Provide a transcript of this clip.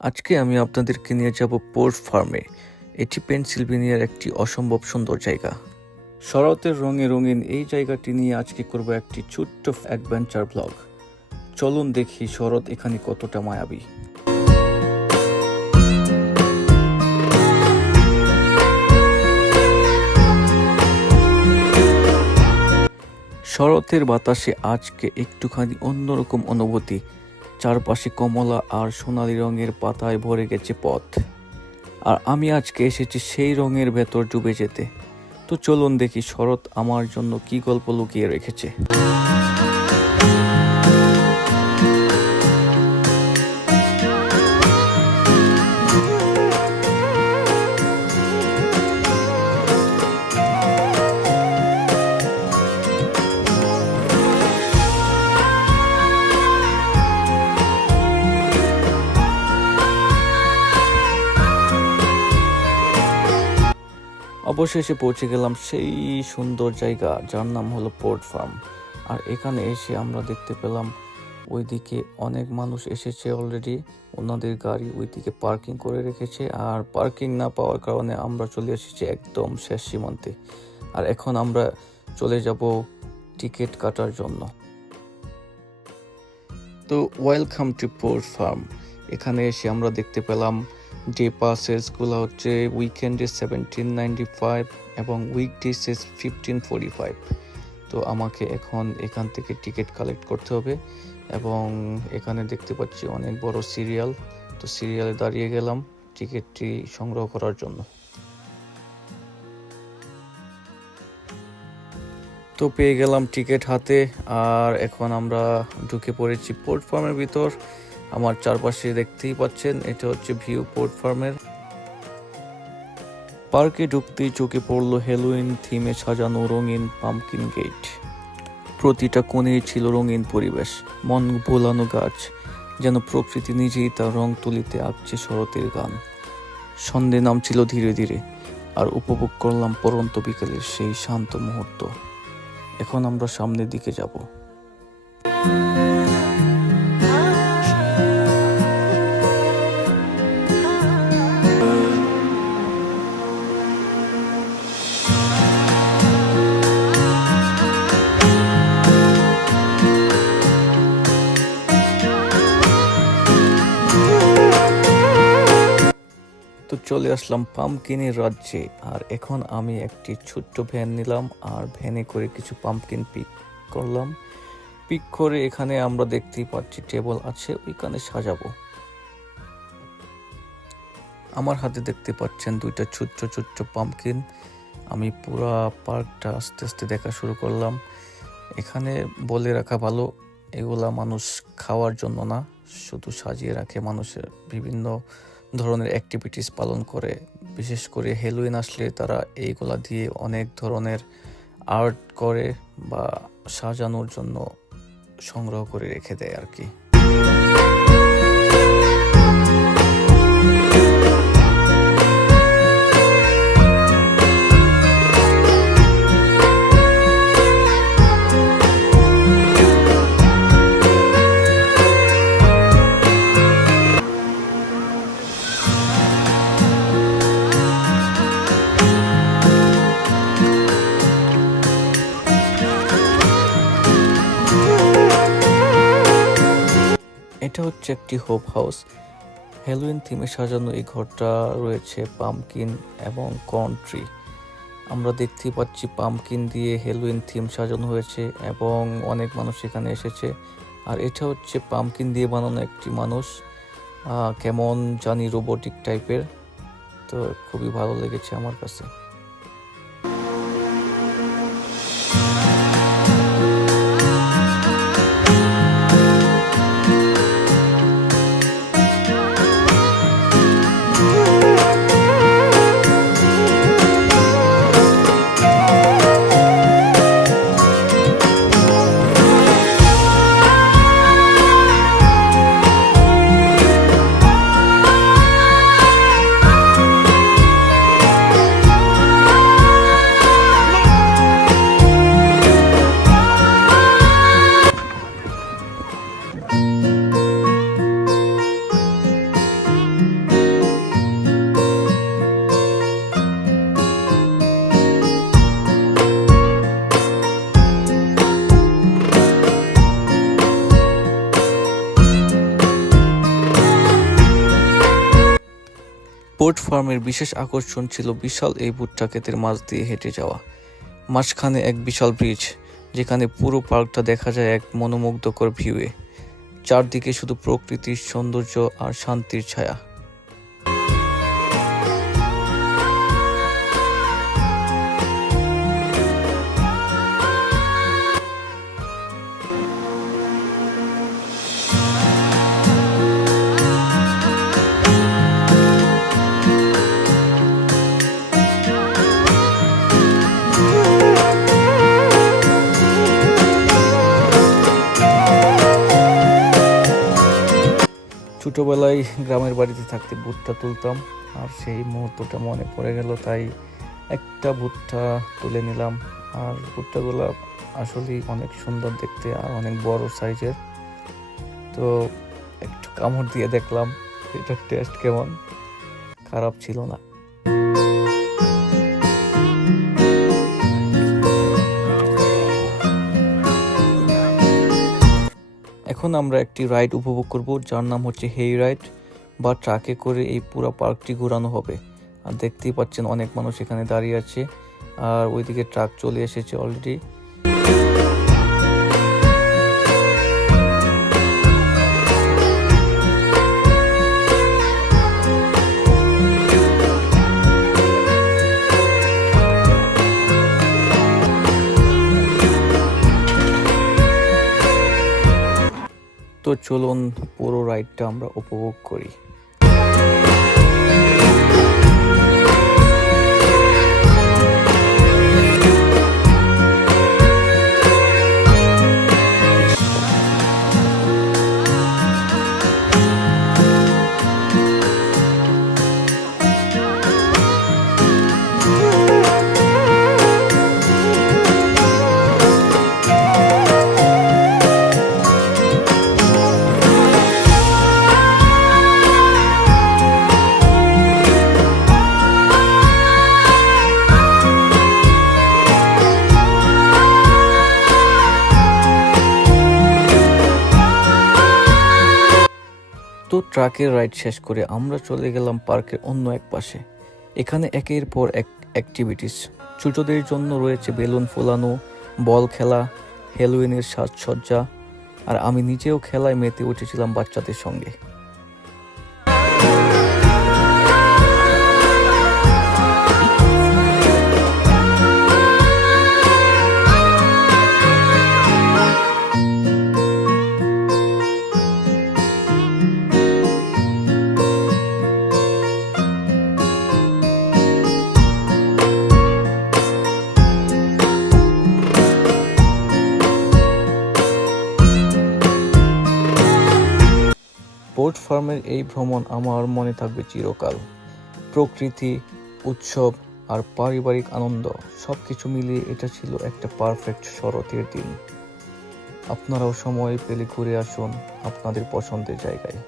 আজকে আমি আপনাদেরকে নিয়ে যাব পোর্ট ফার্মে। এটি পেনসিলভেনিয়ার একটি অসম্ভব সুন্দর জায়গা। শরতের রঙে রঙিন এই জায়গাটি নিয়ে আজকে করব একটি ছোট্ট অ্যাডভেঞ্চার ব্লগ। চলুন দেখি শরৎ এখানে কতটা মায়াবী। শরতের বাতাসে আজকে একটুখানি অন্যরকম অনুভূতি। চারপাশে কমলা আর সোনালি রঙের পাতায় ভরে গেছে পথ, আর আমি আজকে এসেছি সেই রঙের ভেতর ডুবে যেতে। তো চলুন দেখি শরৎ আমার জন্য কি গল্প লুকিয়ে রেখেছে। অবশেষে পৌঁছে গেলাম সেই সুন্দর জায়গা যার নাম হলো পোর্ট ফার্ম। আর এখানে এসে আমরা দেখতে পেলাম ওইদিকে অনেক মানুষ এসেছে অলরেডি, ওনাদের গাড়ি ওইদিকে পার্কিং করে রেখেছে। আর পার্কিং না পাওয়ার কারণে আমরা চলে এসেছি একদম শেষ সীমান্তে। আর এখন আমরা চলে যাব টিকিট কাটার জন্য। তো ওয়েলকাম টু পোর্ট ফার্ম। এখানে এসে আমরা দেখতে পেলাম ডে পাসেসগুলো হচ্ছে উইকেন্ডে 1795 এবং উইকডেসে 1545। তো আমাকে এখন এখান থেকে টিকিট কালেক্ট করতে হবে এবং এখানে দেখতে পাচ্ছি অনেক বড় সিরিয়াল। তো সিরিয়ালে দাঁড়িয়ে গেলাম টিকিটটি সংগ্রহ করার জন্য। তো পেয়ে গেলাম টিকিট হাতে, আর এখন আমরা ঢুকে পড়েছি পোর্ট ফার্মের ভিতর। আমার চারপাশে দেখতেই পাচ্ছেন, এটা হচ্ছে ভিউ পোর্ট ফার্মের। পার্কে ঢুকতেই চোখে পড়লো হ্যালোউইন থিমে সাজানো রঙিন পাম্পকিন গেট। প্রতিটা কোণেই ছিল রঙিন পরিবেশ, মন ভোলানো গাছ, যেন প্রকৃতি নিজেই তার রং তুলিতে আঁকছে শরতের গান। সন্ধে নামছিল ধীরে ধীরে, আর উপভোগ করলাম পরন্ত বিকেলের সেই শান্ত মুহূর্ত। এখন আমরা সামনের দিকে যাব। তো চলে আসলাম পাম্পকিনের রাজ্যে। আর এখন আমি একটি ছোট্ট ভ্যান নিলাম, আর ভ্যানে করে কিছু পাম্পকিন পিক করলাম। পিক করে এখানে আমরা দেখতেই পাচ্ছি টেবল আছে, ওইখানে সাজাবো। আমার হাতে দেখতে পাচ্ছেন দুইটা ছোট্ট ছোট্ট পাম্পকিন। আমি পুরা পার্কটা আস্তে আস্তে দেখা শুরু করলাম। এখানে বলে রাখা ভালো, এগুলা মানুষ খাওয়ার জন্য না, শুধু সাজিয়ে রাখে। মানুষের বিভিন্ন ধরনের অ্যাক্টিভিটিস পালন করে, বিশেষ করে হ্যালোউইন আসলে তারা এইগুলা দিয়ে অনেক ধরনের আর্ট করে বা সাজানোর জন্য সংগ্রহ করে রেখে দেয় আর কি। এটা হচ্ছে একটি হোপ হাউস। হ্যালোউইন থিমে সাজানো এই ঘরটা রয়েছে পাম্পকিন এবং কর্ন ট্রি। আমরা দেখতেই পাচ্ছি পাম্পকিন দিয়ে হ্যালোউইন থিম সাজানো হয়েছে এবং অনেক মানুষ এখানে এসেছে। আর এটা হচ্ছে পাম্পকিন দিয়ে বানানো একটি মানুষ, কেমন জানি রোবোটিক টাইপের। তো খুবই ভালো লেগেছে আমার কাছে। পোর্ট ফার্মের বিশেষ আকর্ষণ ছিল বিশাল এই ভুট্টা ক্ষেতের মাঝ দিয়ে হেঁটে যাওয়া। মাঝখানে এক বিশাল ব্রিজ, যেখানে পুরো পার্কটা দেখা যায় এক মনোমুগ্ধকর ভিউয়ে। চারদিকে শুধু প্রকৃতির সৌন্দর্য আর শান্তির ছায়া। ছোটবেলায় গ্রামের বাড়িতে থাকতে ভুট্টা তুলতাম, আর সেই মুহূর্তটা মনে পড়ে গেল, তাই একটা ভুট্টা তুলে নিলাম। আর ভুট্টাগুলো আসলেই অনেক সুন্দর দেখতে আর অনেক বড় সাইজের। তো একটু কামড় দিয়ে দেখলাম এটার টেস্ট কেমন, খারাপ ছিল না। এখন আমরা একটি রাইড উপভোগ করব, যার নাম হচ্ছে হেই রাইড, বা ট্রাকে করে এই পুরো পার্কটি ঘোরানো হবে। আর দেখতেই পাচ্ছেন অনেক মানুষ এখানে দাঁড়িয়ে আছে, আর ওইদিকে ট্রাক চলে এসেছে অলরেডি। তো চলুন পুরো রাইডটা আমরা উপভোগ করি। তো ট্রাকের রাইড শেষ করে আমরা চলে গেলাম পার্কের অন্য এক পাশে। এখানে একের পর এক অ্যাক্টিভিটিস। ছোটদের জন্য রয়েছে বেলুন ফোলানো, বল খেলা, হ্যালোউইনের সাজসজ্জা, আর আমি নিজেও খেলায় মেতে উঠেছিলাম বাচ্চাদের সঙ্গে। পোর্ট ফার্মের এই ভ্রমণ আমার মনে থাকবে চিরকাল। প্রকৃতি, উৎসব আর পারিবারিক আনন্দ সবকিছু মিলিয়ে এটা ছিল একটা পারফেক্ট শরতের দিন। আপনারাও সময় পেলে ঘুরে আসুন আপনাদের পছন্দের জায়গায়।